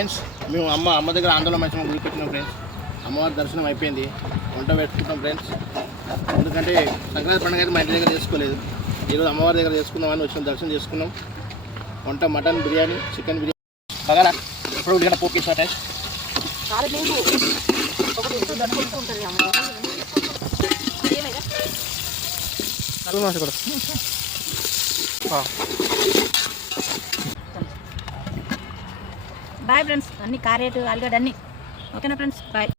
Friends, మేము అమ్మ దగ్గర ఆందోళన మైసమ్మ గుడికి వచ్చినాం ఫ్రెండ్స్. అమ్మవారి దర్శనం అయిపోయింది, వంట పెట్టుకుంటాం ఫ్రెండ్స్. ఎందుకంటే సంక్రాంతి పండుగ అయితే మా ఇంటి దగ్గర చేసుకోలేదు, ఈరోజు అమ్మవారి దగ్గర చేసుకుందామని వచ్చిన దర్శనం చేసుకున్నాం. వంట మటన్ బిర్యానీ, చికెన్ బిర్యానీ బగారా ఎప్పుడు ఉడికిన పోకి షాట్ బాయ్ ఫ్రెండ్స్. అన్ని కారేటు ఆలుగడ్డ అన్నీ ఓకేనా ఫ్రెండ్స్, బాయ్.